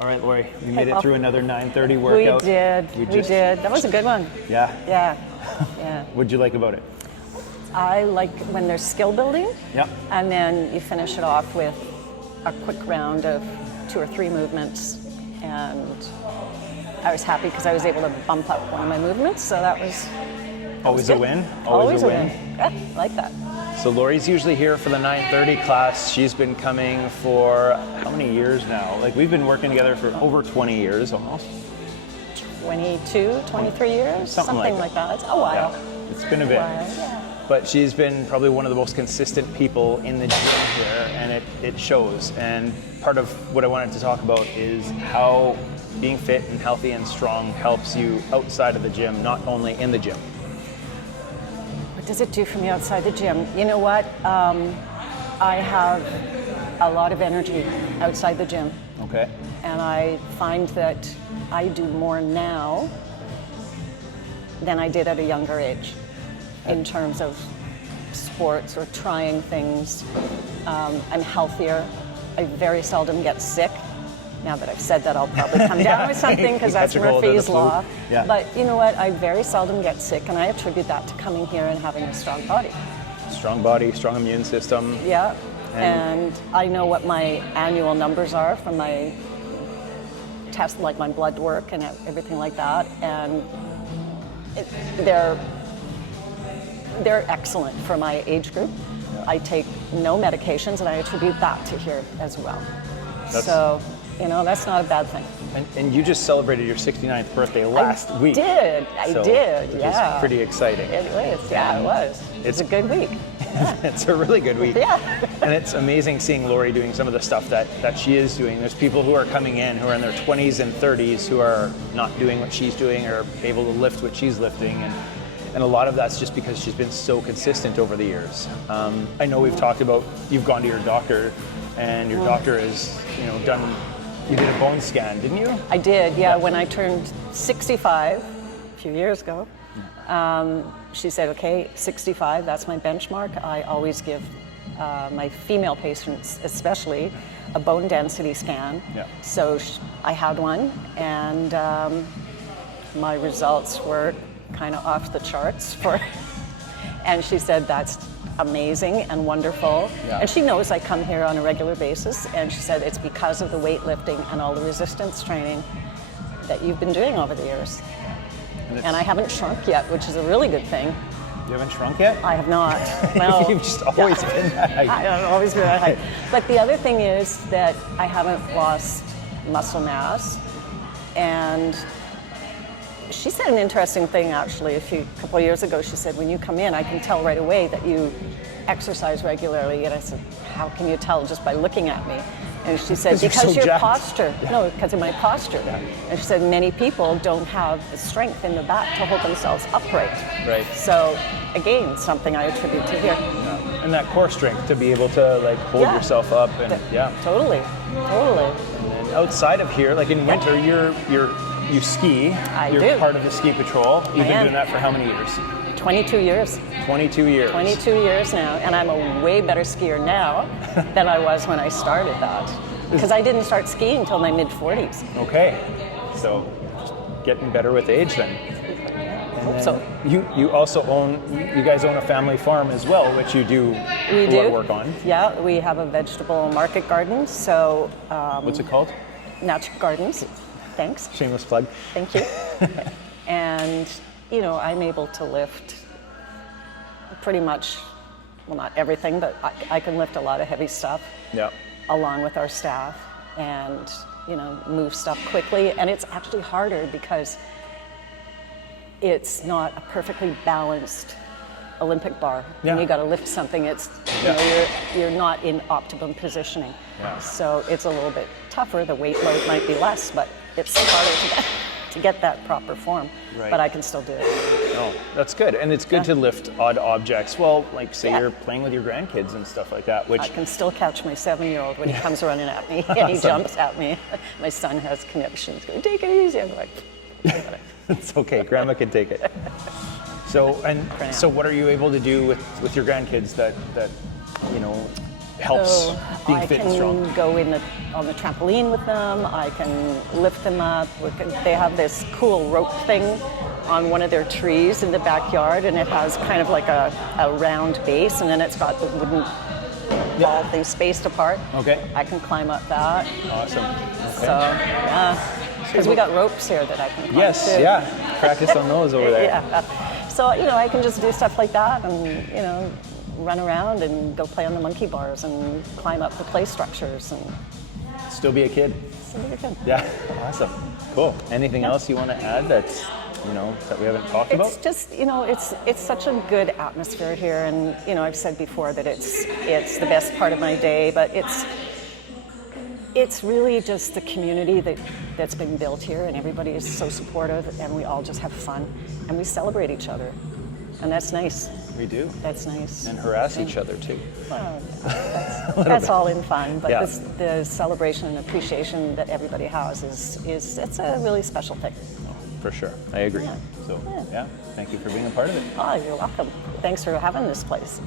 All right, Lori, we made it Paul. through another 9:30 workout. We did. That was a good one. Yeah. Yeah. Yeah. What'd you like about it? I like when there's skill building. Yep. And then you finish it off with a quick round of 2 or 3 movements. And I was happy because I was able to bump up one of my movements. So that was Always good. a win? Always a win. Yeah, I like that. So Lori's usually here for the 9:30 class. She's been coming for how many years now? Like we've been working together for over 20 years almost. 22, 23 years? Something like that. It's a while. Yeah, it's been a bit. Yeah. But she's been probably one of the most consistent people in the gym here, and it shows. And part of what I wanted to talk about is how being fit and healthy and strong helps you outside of the gym, not only in the gym. What does it do for me outside the gym? You know what? I have a lot of energy outside the gym. Okay. And I find that I do more now than I did at a younger age in terms of sports or trying things. I'm healthier. I very seldom get sick. Now that I've said that, I'll probably come down with something because that's Murphy's Law. Yeah. But you know what? I very seldom get sick, and I attribute that to coming here and having a strong body. Strong body, strong immune system. Yeah. And I know what my annual numbers are from my test, like my blood work and everything like that. And they're excellent for my age group. Yeah. I take no medications, and I attribute that to here as well. So, you know, that's not a bad thing. And you just celebrated your 69th birthday last week. I did, which yeah. is pretty exciting. It was, yeah, it was. It's a good week. Yeah. It's a really good week. Yeah. And it's amazing seeing Lori doing some of the stuff that she is doing. There's people who are coming in who are in their 20s and 30s who are not doing what she's doing or able to lift what she's lifting. And a lot of that's just because she's been so consistent over the years. I know we've talked about, you've gone to your doctor, and your doctor has, you did a bone scan, didn't you? I did, yeah. When I turned 65 a few years ago, she said, okay, 65, that's my benchmark. I always give my female patients especially a bone density scan. Yeah. So I had one, and my results were kind of off the charts and she said, that's amazing and wonderful. Yeah. And she knows I come here on a regular basis, and she said it's because of the weightlifting and all the resistance training that you've been doing over the years. And I haven't shrunk yet, which is a really good thing. You haven't shrunk yet? I have not. No. You've just always been that height. I've always been that height. But the other thing is that I haven't lost muscle mass. And she said an interesting thing actually a couple of years ago. She said, when you come in, I can tell right away that you exercise regularly. And I said, how can you tell? Just by looking at me. And she said, because your posture. Yeah. No, because of my posture. Yeah. And she said, many people don't have the strength in the back to hold themselves upright. Right. So, again, something I attribute to here. Yeah. And that core strength to be able to hold yourself up and Totally. And then outside of here, like in winter, you ski. You're do. part of the ski patrol. You've been doing that for how many years? 22 years. 22 years. 22 years now, and I'm a way better skier now than I was when I started that. Because I didn't start skiing until my mid-40s. Okay, so just getting better with age then. Hope so. You also you guys own a family farm as well, which you do a lot of work on. Yeah, we have a vegetable market garden, so... What's it called? Natural Gardens. Thanks. Shameless plug. Thank you. And, I'm able to lift pretty much, well, not everything, but I can lift a lot of heavy stuff along with our staff and, move stuff quickly. And it's actually harder because it's not a perfectly balanced Olympic bar. Yeah. When you got to lift something, it's, you're not in optimum positioning. Yeah. So it's a little bit tougher. The weight load might be less, but it's harder to get that proper form. Right. But I can still do it. Oh, that's good. And it's good to lift odd objects. Well, like say you're playing with your grandkids and stuff like that, which... I can still catch my 7-year-old when he comes running at me and he jumps at me. My son has connections. Go, take it easy. I'm like, I got it. It's okay. Grandma can take it. So what are you able to do with your grandkids that helps being I fit and can strong? go on the trampoline with them. I can lift them up. They have this cool rope thing on one of their trees in the backyard, and it has kind of like a round base, and then it's got the wooden ball thing spaced apart. Okay. I can climb up that. Awesome. Okay. So, yeah. Because we got ropes here that I can climb Yes, too. yeah. Practice on those over there. Yeah. So, I can just do stuff like that and, run around and go play on the monkey bars and climb up the play structures and Still be a kid. so we can. Yeah. Awesome. Cool. Anything else you want to add that's, that we haven't talked about? It's just, it's such a good atmosphere here, and I've said before that it's the best part of my day, but it's really just the community that's been built here, and everybody is so supportive, and we all just have fun, and we celebrate each other, and that's nice. We do. That's nice. And harass each other too. Well, that's all in fun, but Yeah. the celebration and appreciation that everybody has it's a really special thing. For sure. I agree. Yeah. So, Yeah. yeah. Thank you for being a part of it. Oh, you're welcome. Thanks for having this place.